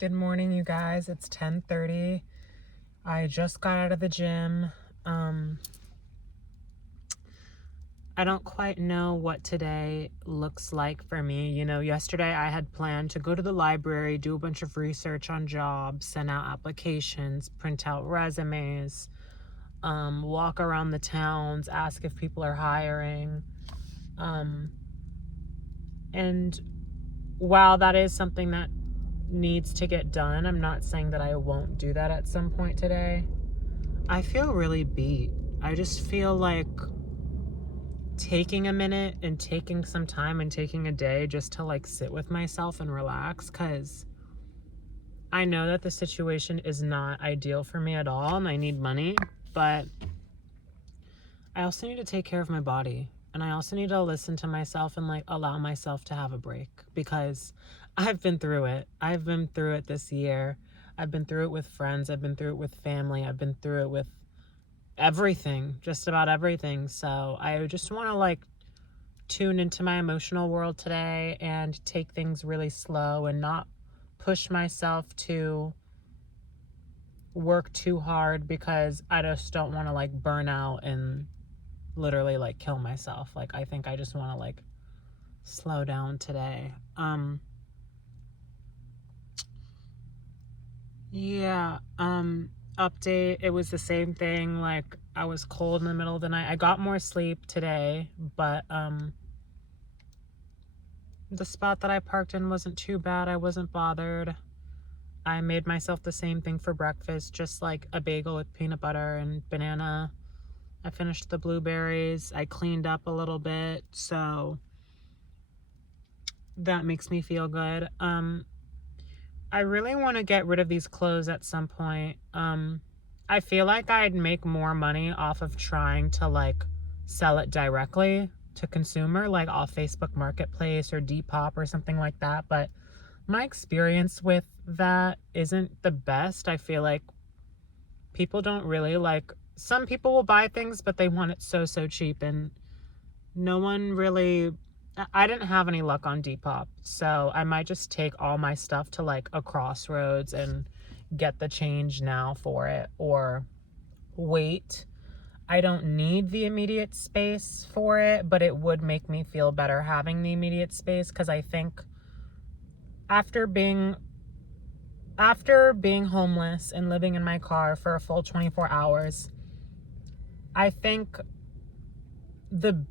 Good morning, you guys. It's 10:30. I just got out of the gym. I don't quite know what today looks like for me. Yesterday I had planned to go to the library, do a bunch of research on jobs, send out applications, print out resumes, walk around the towns, ask if people are hiring. And while that is something that needs to get done, I'm not saying that I won't do that at some point today. I feel really beat. I just feel like taking a minute and taking some time and taking a day just to like sit with myself and relax, because I know that the situation is not ideal for me at all and I need money, but I also need to take care of my body, and I also need to listen to myself and like allow myself to have a break, because I've been through it. I've been through it this year. I've been through it with friends. I've been through it with family. I've been through it with everything, just about everything. So I just want to like tune into my emotional world today and take things really slow and not push myself to work too hard, because I just don't want to like burn out and literally like kill myself. Like, I think I just want to like slow down today. Update, it was the same thing. Like, I was cold in the middle of the night. I got more sleep today, but the spot that I parked in wasn't too bad. I wasn't bothered. I made myself the same thing for breakfast, just like a bagel with peanut butter and banana. I finished the blueberries. I cleaned up a little bit, so that makes me feel good. I really want to get rid of these clothes at some point. I feel like I'd make more money off of trying to like sell it directly to consumer, like off Facebook Marketplace or Depop or something like that. But my experience with that isn't the best. I feel like people don't really like, some people will buy things, but they want it so cheap, and no one really, I didn't have any luck on Depop, so I might just take all my stuff to like a Crossroads and get the change now for it, or wait. I don't need the immediate space for it, but it would make me feel better having the immediate space, because I think after being homeless and living in my car for a full 24 hours, I think the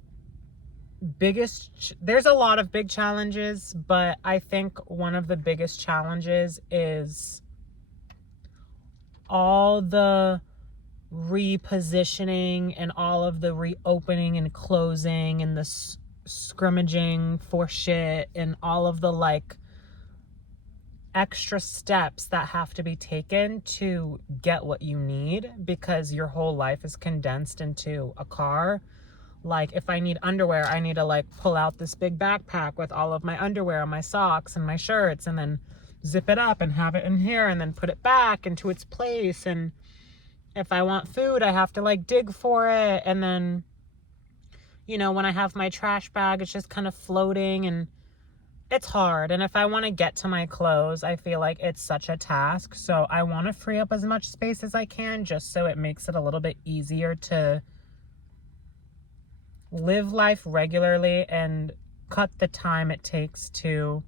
there's a lot of big challenges, but I think one of the biggest challenges is all the repositioning and all of the reopening and closing and the scrimmaging for shit and all of the like extra steps that have to be taken to get what you need, because your whole life is condensed into a car. Like, if I need underwear, I need to like pull out this big backpack with all of my underwear and my socks and my shirts, and then zip it up and have it in here and then put it back into its place. And if I want food, I have to like dig for it. And then, when I have my trash bag, it's just kind of floating, and it's hard. And if I want to get to my clothes, I feel like it's such a task. So I want to free up as much space as I can, just so it makes it a little bit easier to live life regularly and cut the time it takes to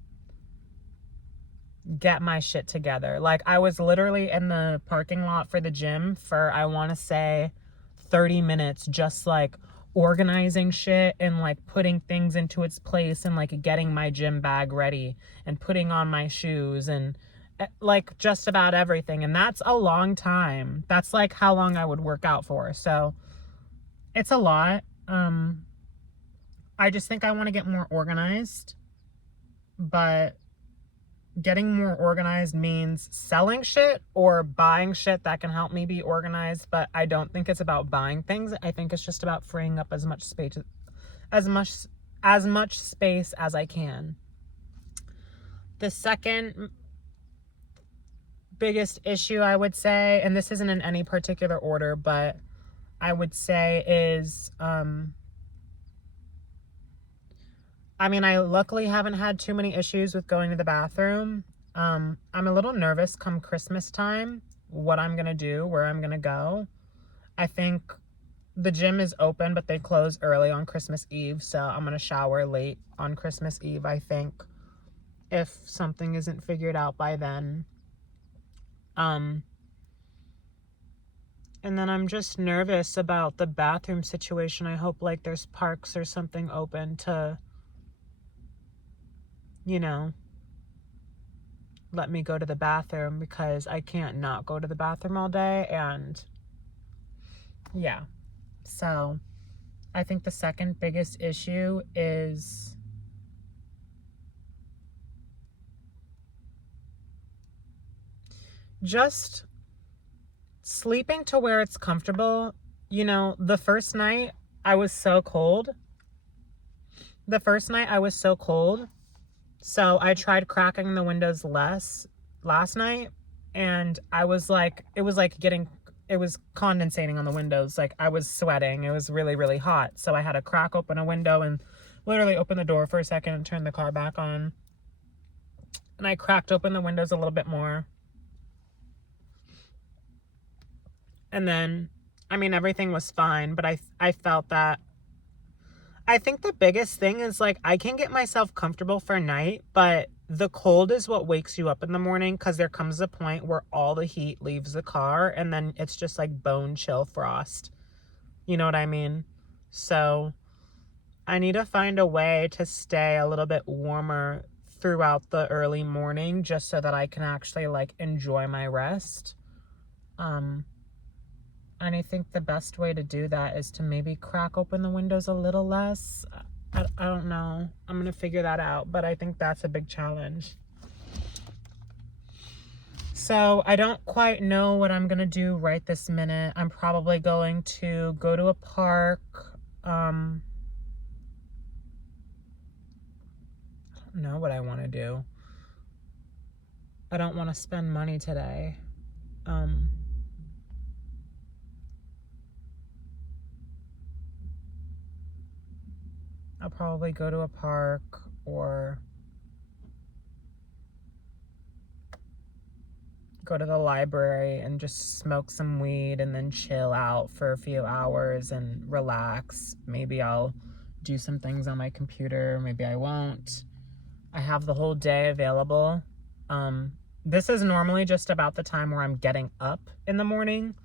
get my shit together. Like, I was literally in the parking lot for the gym for, I want to say, 30 minutes, just like organizing shit and like putting things into its place and like getting my gym bag ready and putting on my shoes and like just about everything. And that's a long time. That's like how long I would work out for. So it's a lot. I just think I want to get more organized, but getting more organized means selling shit or buying shit that can help me be organized. But I don't think it's about buying things. I think it's just about freeing up as much space as much space as I can. The second biggest issue, I would say, and this isn't in any particular order, but I would say is I luckily haven't had too many issues with going to the bathroom. I'm a little nervous come Christmas time, what I'm going to do, where I'm going to go. I think the gym is open, but they close early on Christmas Eve, so I'm going to shower late on Christmas Eve, I think, if something isn't figured out by then. And then I'm just nervous about the bathroom situation. I hope like there's parks or something open to, you know, let me go to the bathroom, because I can't not go to the bathroom all day. And yeah, so I think the second biggest issue is just sleeping to where it's comfortable. You know, the first night I was so cold. So I tried cracking the windows less last night, and it was condensating on the windows. Like, I was sweating. It was really, really hot. So I had to crack open a window and literally open the door for a second and turn the car back on. And I cracked open the windows a little bit more. And then, I mean, everything was fine, but I felt that I think the biggest thing is, like, I can get myself comfortable for a night, but the cold is what wakes you up in the morning, because there comes a point where all the heat leaves the car, and then it's just like bone chill frost. You know what I mean? So I need to find a way to stay a little bit warmer throughout the early morning, just so that I can actually like enjoy my rest. And I think the best way to do that is to maybe crack open the windows a little less. I don't know. I'm going to figure that out, but I think that's a big challenge. So I don't quite know what I'm going to do right this minute. I'm probably going to go to a park. I don't know what I want to do. I don't want to spend money today. I'll probably go to a park or go to the library and just smoke some weed and then chill out for a few hours and relax. Maybe I'll do some things on my computer. Maybe I won't. I have the whole day available. This is normally just about the time where I'm getting up in the morning.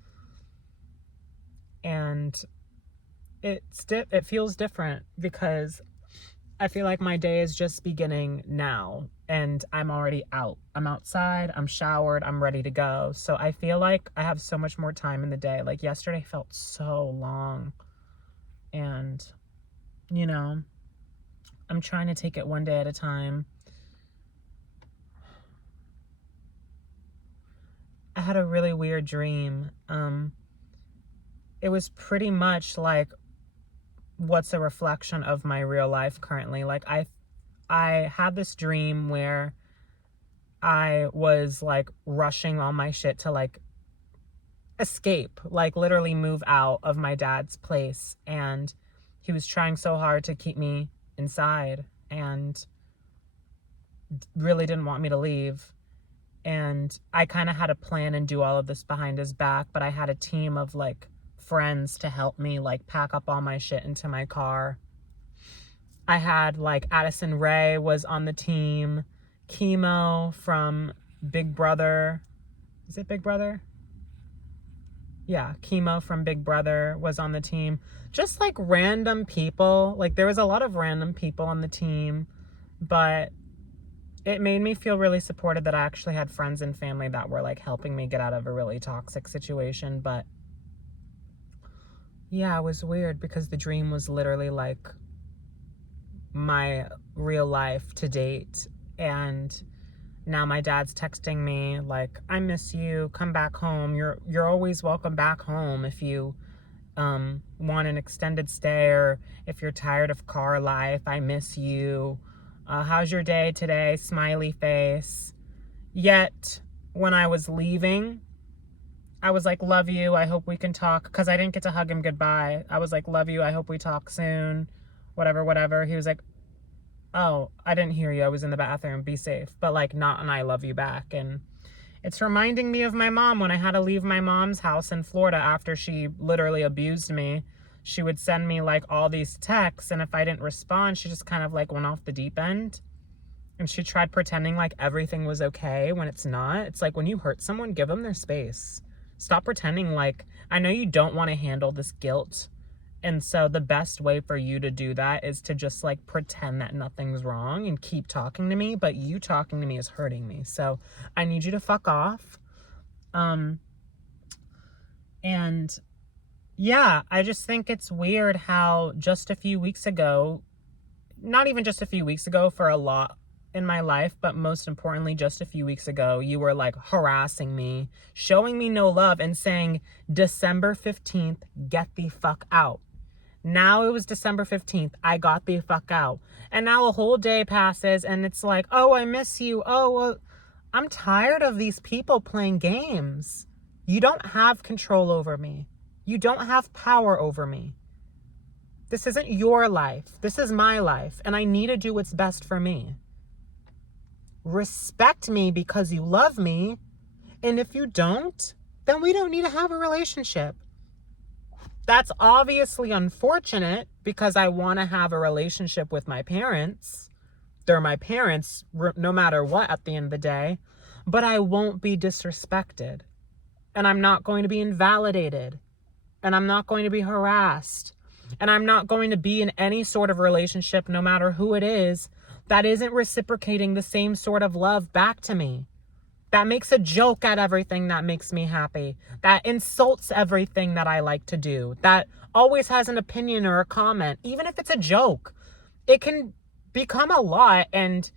And it feels different, because I feel like my day is just beginning now, and I'm already out. I'm outside, I'm showered, I'm ready to go. So I feel like I have so much more time in the day. Like, yesterday felt so long, and, you know, I'm trying to take it one day at a time. I had a really weird dream. It was pretty much like what's a reflection of my real life currently. Like, I had this dream where I was like rushing all my shit to like escape, like literally move out of my dad's place, and he was trying so hard to keep me inside and really didn't want me to leave. And I kind of had a plan and do all of this behind his back, but I had a team of like friends to help me like pack up all my shit into my car. I had like Addison Rae was on the team, Chemo from Big Brother. Is it Big Brother? Yeah, Chemo from Big Brother was on the team. Just like random people. Like, there was a lot of random people on the team, but it made me feel really supported that I actually had friends and family that were like helping me get out of a really toxic situation. But yeah, it was weird, because the dream was literally like my real life to date. And now my dad's texting me like, I miss you, come back home. You're always welcome back home if you want an extended stay, or if you're tired of car life. I miss you. How's your day today? Smiley face. Yet when I was leaving, I was like, love you, I hope we can talk, because I didn't get to hug him goodbye. I was like, love you, I hope we talk soon, whatever. He was like, oh, I didn't hear you. I was in the bathroom. Be safe. But like not an I love you back. And it's reminding me of my mom when I had to leave my mom's house in Florida after she literally abused me. She would send me like all these texts, and if I didn't respond, she just kind of like went off the deep end. And she tried pretending like everything was okay when it's not. It's like when you hurt someone, give them their space. Stop pretending like, I know you don't want to handle this guilt. And so the best way for you to do that is to just like pretend that nothing's wrong and keep talking to me, but you talking to me is hurting me. So I need you to fuck off. And yeah, I just think it's weird how just a few weeks ago, not even just a few weeks ago, for a lot in my life, but most importantly, just a few weeks ago, you were like harassing me, showing me no love, and saying, December 15th, get the fuck out. Now it was December 15th, I got the fuck out. And now a whole day passes and it's like, oh, I miss you. Oh, well, I'm tired of these people playing games. You don't have control over me. You don't have power over me. This isn't your life. This is my life. And I need to do what's best for me. Respect me because you love me. And if you don't, then we don't need to have a relationship. That's obviously unfortunate because I want to have a relationship with my parents. They're my parents no matter what at the end of the day. But I won't be disrespected. And I'm not going to be invalidated. And I'm not going to be harassed. And I'm not going to be in any sort of relationship, no matter who it is, that isn't reciprocating the same sort of love back to me. That makes a joke at everything that makes me happy. That insults everything that I like to do. That always has an opinion or a comment. Even if it's a joke, it can become a lot. And,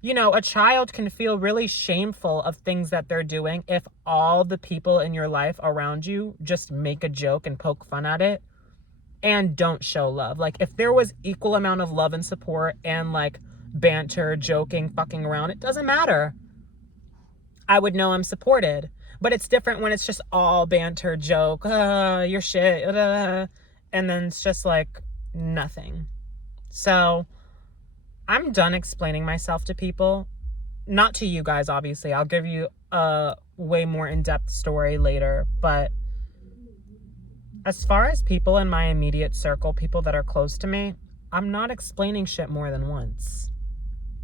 you know, a child can feel really shameful of things that they're doing if all the people in your life around you just make a joke and poke fun at it and don't show love. Like, if there was equal amount of love and support and like banter, joking, fucking around, it doesn't matter. I would know I'm supported. But it's different when it's just all banter, joke, you're shit, and then it's just like nothing. So I'm done explaining myself to people. Not to you guys, obviously. I'll give you a way more in-depth story later. But as far as people in my immediate circle, people that are close to me, I'm not explaining shit more than once.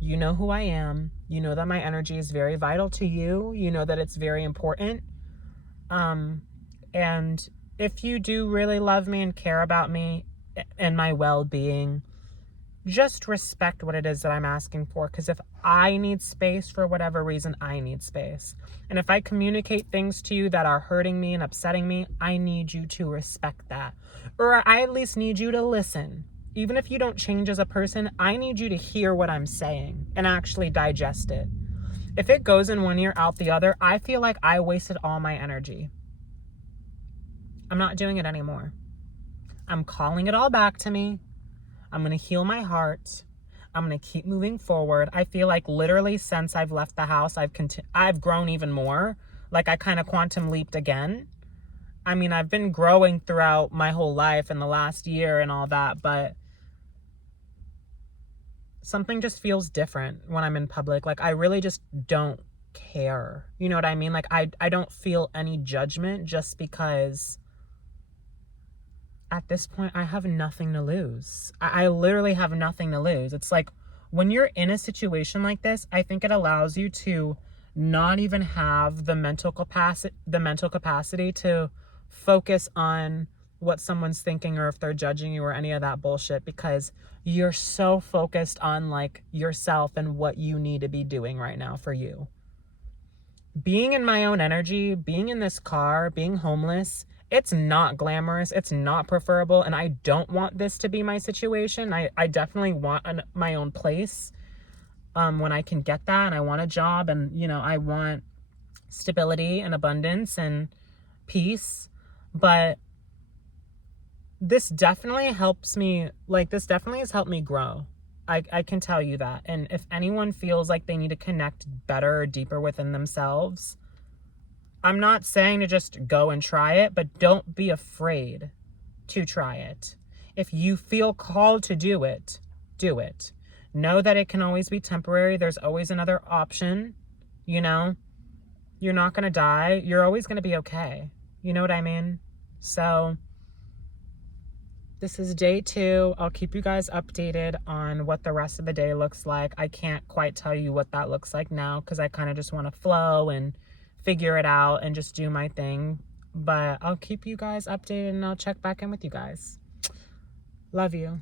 You know who I am. You know that my energy is very vital to you. You know that it's very important. And if you do really love me and care about me and my well-being, just respect what it is that I'm asking for. Because if I need space for whatever reason, I need space. And if I communicate things to you that are hurting me and upsetting me, I need you to respect that. Or I at least need you to listen. Even if you don't change as a person, I need you to hear what I'm saying and actually digest it. If it goes in one ear, out the other, I feel like I wasted all my energy. I'm not doing it anymore. I'm calling it all back to me. I'm going to heal my heart. I'm going to keep moving forward. I feel like literally since I've left the house, I've grown even more. Like I kind of quantum leaped again. I mean, I've been growing throughout my whole life and the last year and all that, but something just feels different when I'm in public. Like I really just don't care. You know what I mean? Like I don't feel any judgment just because at this point I have nothing to lose. I literally have nothing to lose. It's like when you're in a situation like this, I think it allows you to not even have the mental capacity to focus on what someone's thinking or if they're judging you or any of that bullshit, because you're so focused on like yourself and what you need to be doing right now for you. Being in my own energy, being in this car, being homeless, it's not glamorous, it's not preferable, and I don't want this to be my situation. I definitely want my own place when I can get that, and I want a job, and you know, I want stability and abundance and peace. But this definitely helps me, like this definitely has helped me grow. I can tell you that. And if anyone feels like they need to connect better or deeper within themselves, I'm not saying to just go and try it, but don't be afraid to try it. If you feel called to do it, do it. Know that it can always be temporary. There's always another option, you know? You're not going to die. You're always going to be okay. You know what I mean? So this is day 2. I'll keep you guys updated on what the rest of the day looks like. I can't quite tell you what that looks like now because I kind of just want to flow and figure it out and just do my thing. But I'll keep you guys updated and I'll check back in with you guys. Love you.